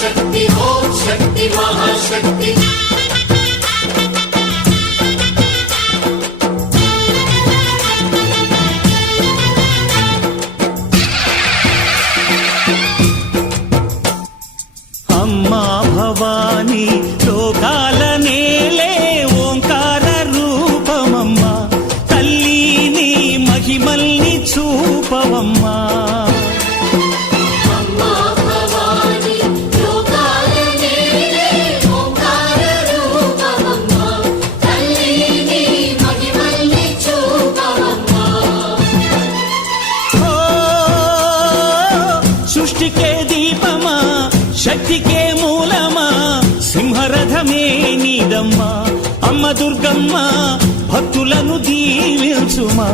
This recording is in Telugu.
शक्ति ओम शक्ति महाशक्ति अम्मा भवानी लोकाल नेले ओंकार रूपमम्मा तल्ली नी महिमल्नि चूपवम्मा సృష్టికే దీపమా శక్తికే మూలమా సింహరథమే నీదమ్మా అమ్మ దుర్గమ్మ భక్తులను దీవించుమా